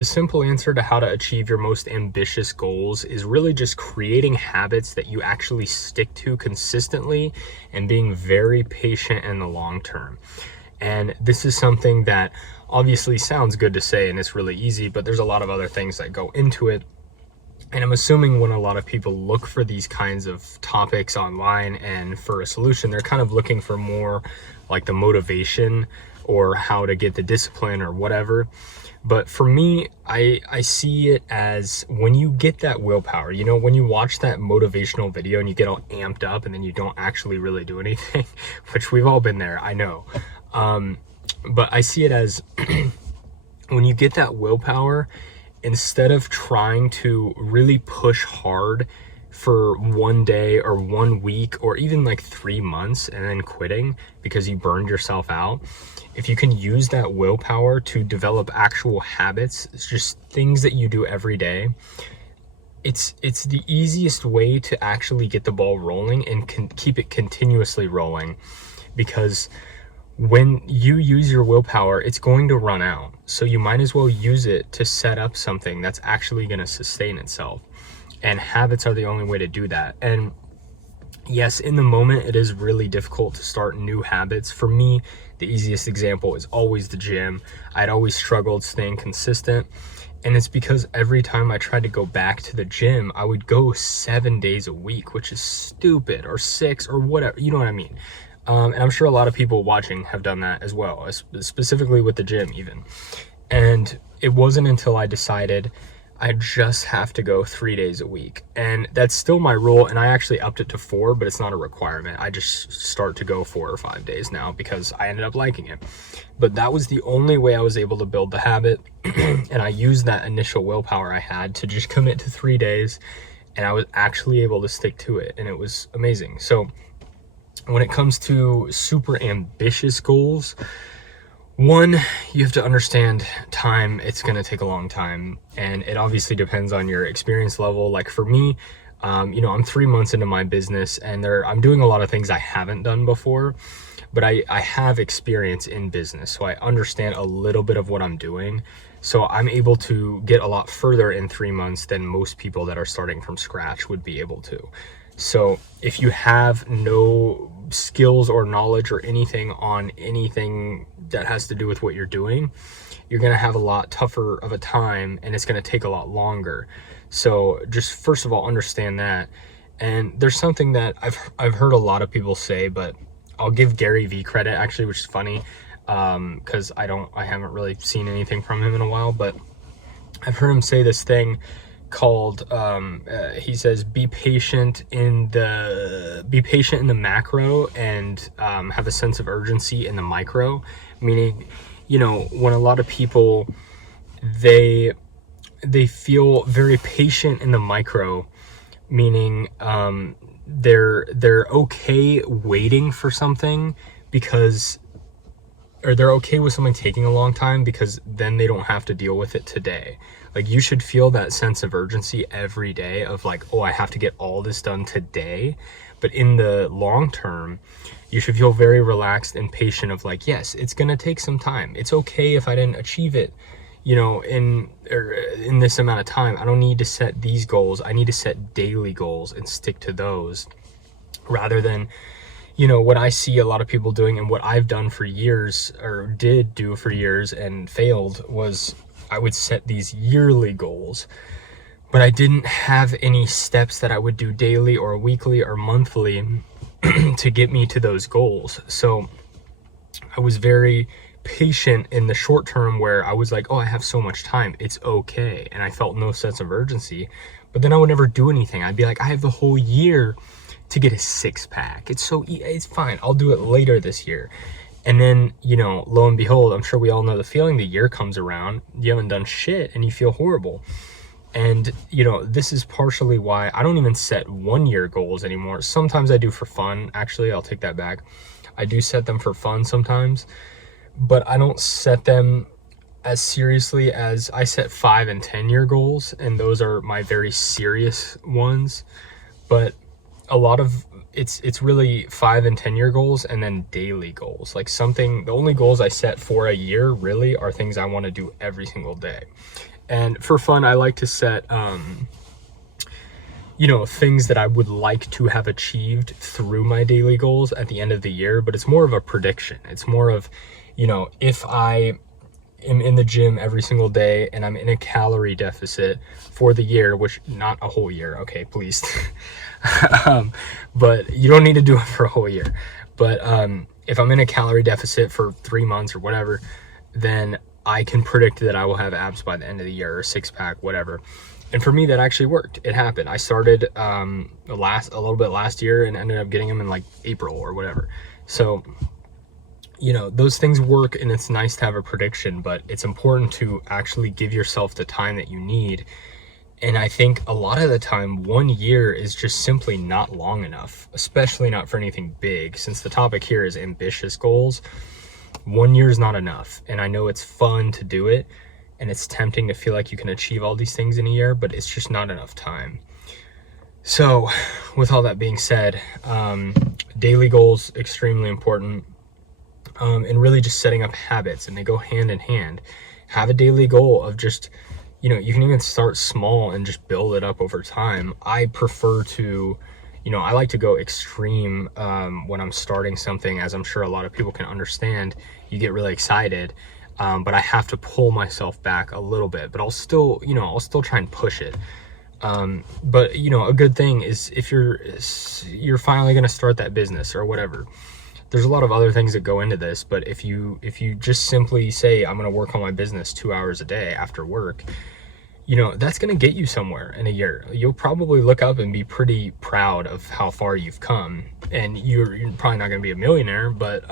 The simple answer to how to achieve your most ambitious goals is really just creating habits that you actually stick to consistently and being very patient in the long term. And this is something that obviously sounds good to say and it's really easy, but there's a lot of other things that go into it. And I'm assuming when a lot of people look for these kinds of topics online and for a solution, they're kind of looking for more like the motivation or how to get the discipline or whatever. But for me, I see it as when you get that willpower, when you watch that motivational video and you get all amped up and then you don't actually really do anything, which we've all been there, I know. But I see it as when you get that willpower, instead of trying to really push hard for one day or 1 week or even like 3 months and then quitting because you burned yourself out, if you can use that willpower to develop actual habits, it's just things that you do every day, it's the easiest way to actually get the ball rolling and keep it continuously rolling. Because when you use your willpower, it's going to run out. So you might as well use it to set up something that's actually going to sustain itself. And habits are the only way to do that. And yes, in the moment, it is really difficult to start new habits. For me, the easiest example is always the gym. I'd always struggled staying consistent. And it's because every time I tried to go back to the gym, I would go 7 days a week, which is stupid, or 6 or whatever, you know what I mean? And I'm sure a lot of people watching have done that as well, specifically with the gym even. And it wasn't until I decided I just have to go 3 days a week. And that's still my rule. And I actually upped it to 4, but it's not a requirement. I just start to go 4 or 5 days now because I ended up liking it. But that was the only way I was able to build the habit. And I used that initial willpower I had to just commit to 3 days. And I was actually able to stick to it. And it was amazing. So when it comes to super ambitious goals, one, you have to understand time. It's going to take a long time, and it obviously depends on your experience level. Like for me, I'm 3 months into my business, and I'm doing a lot of things I haven't done before, but I have experience in business, so I understand a little bit of what I'm doing. So I'm able to get a lot further in 3 months than most people that are starting from scratch would be able to. So if you have no skills or knowledge or anything on anything that has to do with what you're doing, you're going to have a lot tougher of a time, and it's going to take a lot longer. So just first of all, understand that. And there's something that I've heard a lot of people say, but I'll give Gary Vee credit actually, which is funny, because I haven't really seen anything from him in a while, but I've heard him say this thing called he says be patient in the macro and have a sense of urgency in the micro. Meaning, when a lot of people they feel very patient in the micro, meaning they're okay waiting for something or they're okay with something taking a long time because then they don't have to deal with it today. Like, you should feel that sense of urgency every day of like, oh, I have to get all this done today. But in the long term, you should feel very relaxed and patient of like, yes, it's going to take some time. It's okay if I didn't achieve it, in this amount of time. I don't need to set these goals. I need to set daily goals and stick to those, rather than, what I see a lot of people doing, and what I've done for years, or did do for years and failed, was I would set these yearly goals, but I didn't have any steps that I would do daily or weekly or monthly to get me to those goals. So I was very patient in the short term, where I was like, oh, I have so much time, it's okay. And I felt no sense of urgency, but then I would never do anything. I'd be like, I have the whole year to get a 6-pack. It's fine. I'll do it later this year. And then, lo and behold, I'm sure we all know the feeling. The year comes around, you haven't done shit, and you feel horrible. And, this is partially why I don't even set 1-year goals anymore. Sometimes I do for fun. Actually, I'll take that back. I do set them for fun sometimes, but I don't set them as seriously as I set 5 and 10-year goals. And those are my very serious ones. But a lot of it's really 5 and 10-year goals, and then daily goals. Like the only goals I set for a year really are things I want to do every single day. And for fun, I like to set, you know, things that I would like to have achieved through my daily goals at the end of the year, but it's more of a prediction. It's more of, you know, if I am in the gym every single day and I'm in a calorie deficit for the year, which not a whole year, okay, please. But you don't need to do it for a whole year. But if I'm in a calorie deficit for 3 months or whatever, then I can predict that I will have abs by the end of the year, or six pack, whatever. And for me, that actually worked. It happened. I started a little bit last year and ended up getting them in like April or whatever. So, you know, those things work, and it's nice to have a prediction, but it's important to actually give yourself the time that you need. And I think a lot of the time, 1 year is just simply not long enough, especially not for anything big. Since the topic here is ambitious goals, 1 year is not enough. And I know it's fun to do it, and it's tempting to feel like you can achieve all these things in a year, but it's just not enough time. So with all that being said, daily goals, extremely important. And really just setting up habits, and they go hand in hand. Have a daily goal of just, you know, you can even start small and just build it up over time. I prefer to, you know, I like to go extreme when I'm starting something, as I'm sure a lot of people can understand. You get really excited, but I have to pull myself back a little bit, but I'll still, you know, I'll still try and push it. But you know, a good thing is if you're finally going to start that business or whatever, there's a lot of other things that go into this, but if you just simply say, I'm going to work on my business 2 hours a day after work, you know, that's going to get you somewhere in a year. You'll probably look up and be pretty proud of how far you've come. And you're probably not going to be a millionaire, but,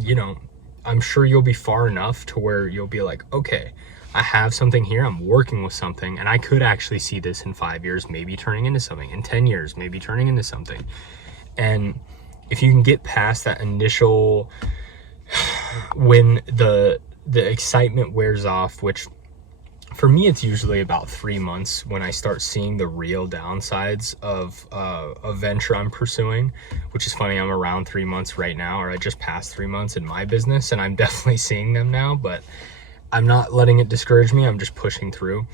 you know, I'm sure you'll be far enough to where you'll be like, okay, I have something here, I'm working with something, and I could actually see this in 5 years, maybe turning into something, in 10 years, maybe turning into something. And if you can get past that initial, when the excitement wears off, which for me, it's usually about 3 months when I start seeing the real downsides of a venture I'm pursuing, which is funny. I'm around 3 months right now, or I just passed 3 months in my business, and I'm definitely seeing them now, but I'm not letting it discourage me. I'm just pushing through.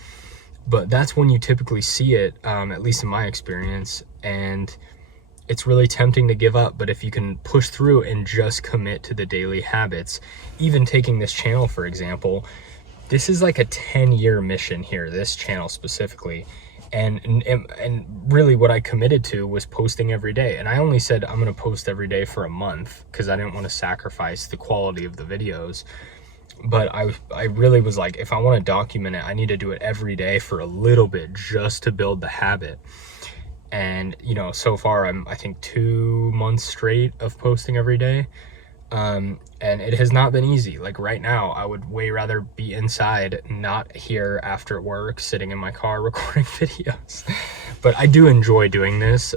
But that's when you typically see it, at least in my experience. And it's really tempting to give up, but if you can push through and just commit to the daily habits, even taking this channel, for example, this is like a 10-year mission here, this channel specifically. And really what I committed to was posting every day. And I only said I'm going to post every day for a month because I didn't want to sacrifice the quality of the videos. But I really was like, if I want to document it, I need to do it every day for a little bit just to build the habit. And, you know, so far I think 2 months straight of posting every day. And it has not been easy. Like right now, I would way rather be inside, not here after work, sitting in my car recording videos. But I do enjoy doing this.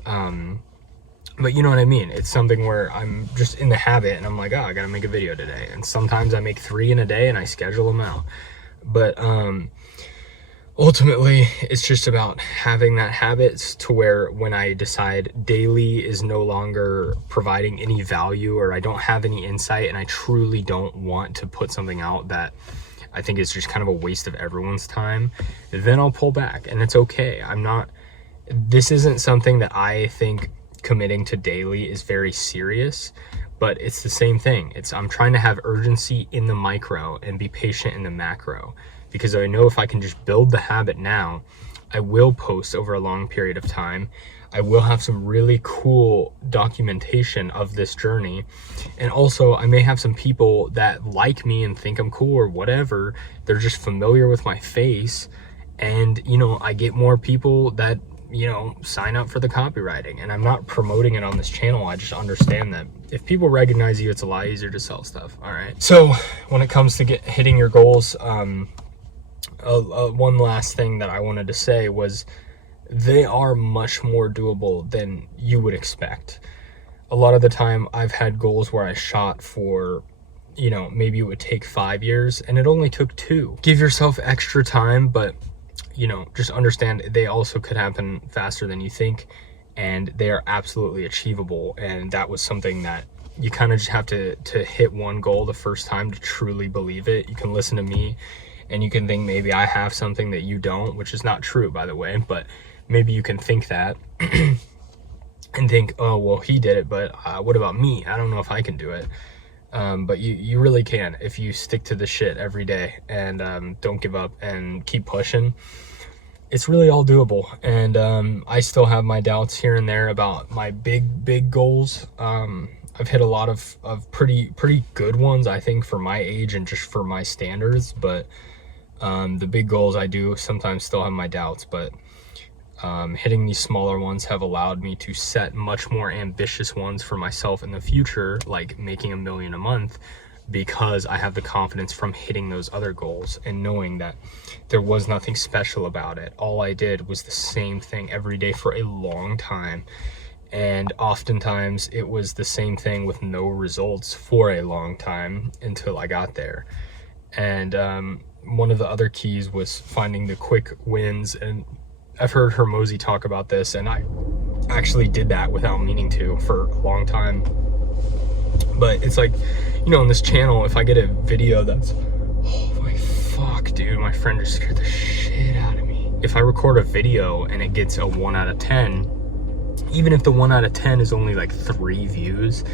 But you know what I mean? It's something where I'm just in the habit and I'm like, oh, I gotta make a video today. And sometimes I make 3 in a day and I schedule them out. But, ultimately, it's just about having that habit to where when I decide daily is no longer providing any value, or I don't have any insight and I truly don't want to put something out that I think is just kind of a waste of everyone's time, then I'll pull back, and it's okay. This isn't something that I think committing to daily is very serious, but it's the same thing. I'm trying to have urgency in the micro and be patient in the macro. Because I know if I can just build the habit now, I will post over a long period of time. I will have some really cool documentation of this journey. And also I may have some people that like me and think I'm cool or whatever. They're just familiar with my face. And, you know, I get more people that, you know, sign up for the copywriting. And I'm not promoting it on this channel. I just understand that if people recognize you, it's a lot easier to sell stuff. All right. So when it comes to hitting your goals, one last thing that I wanted to say was they are much more doable than you would expect. A lot of the time I've had goals where I shot for, you know, maybe it would take 5 years and it only took 2. Give yourself extra time, but, you know, just understand they also could happen faster than you think, and they are absolutely achievable. And that was something that you kind of just have to hit one goal the first time to truly believe it. You can listen to me And you can think maybe I have something that you don't, which is not true, by the way, but maybe you can think that and think, oh, well, he did it, but what about me? I don't know if I can do it. But you really can if you stick to the shit every day and don't give up and keep pushing. It's really all doable. And I still have my doubts here and there about my big goals. I've hit a lot of pretty good ones, I think, for my age and just for my standards. But the big goals, I do sometimes still have my doubts. But hitting these smaller ones have allowed me to set much more ambitious ones for myself in the future, like making $1 million a month, because I have the confidence from hitting those other goals and knowing that there was nothing special about it. All I did was the same thing every day for a long time. And oftentimes it was the same thing with no results for a long time until I got there. And one of the other keys was finding the quick wins. And I've heard Hormozi talk about this, and I actually did that without meaning to for a long time. But it's like, you know, on this channel, if I get a video that's, oh my fuck, dude, my friend just scared the shit out of me. If I record a video and it gets a 1 out of 10, even if the 1 out of 10 is only like 3 views,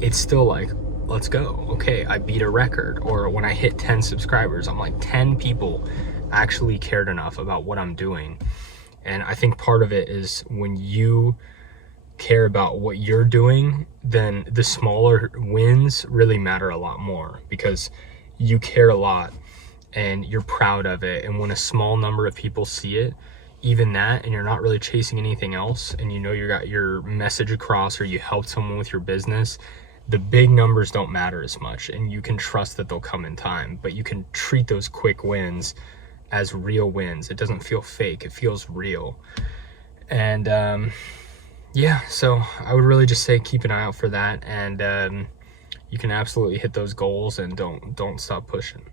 it's still like, let's go. Okay, I beat a record. Or when I hit 10 subscribers, I'm like, 10 people actually cared enough about what I'm doing. And I think part of it is when you care about what you're doing, then the smaller wins really matter a lot more, because you care a lot and you're proud of it. And when a small number of people see it, even that, and you're not really chasing anything else, and you know you got your message across or you helped someone with your business, the big numbers don't matter as much, and you can trust that they'll come in time. But you can treat those quick wins as real wins. It doesn't feel fake, it feels real. And yeah, so I would really just say keep an eye out for that, and you can absolutely hit those goals, and don't stop pushing.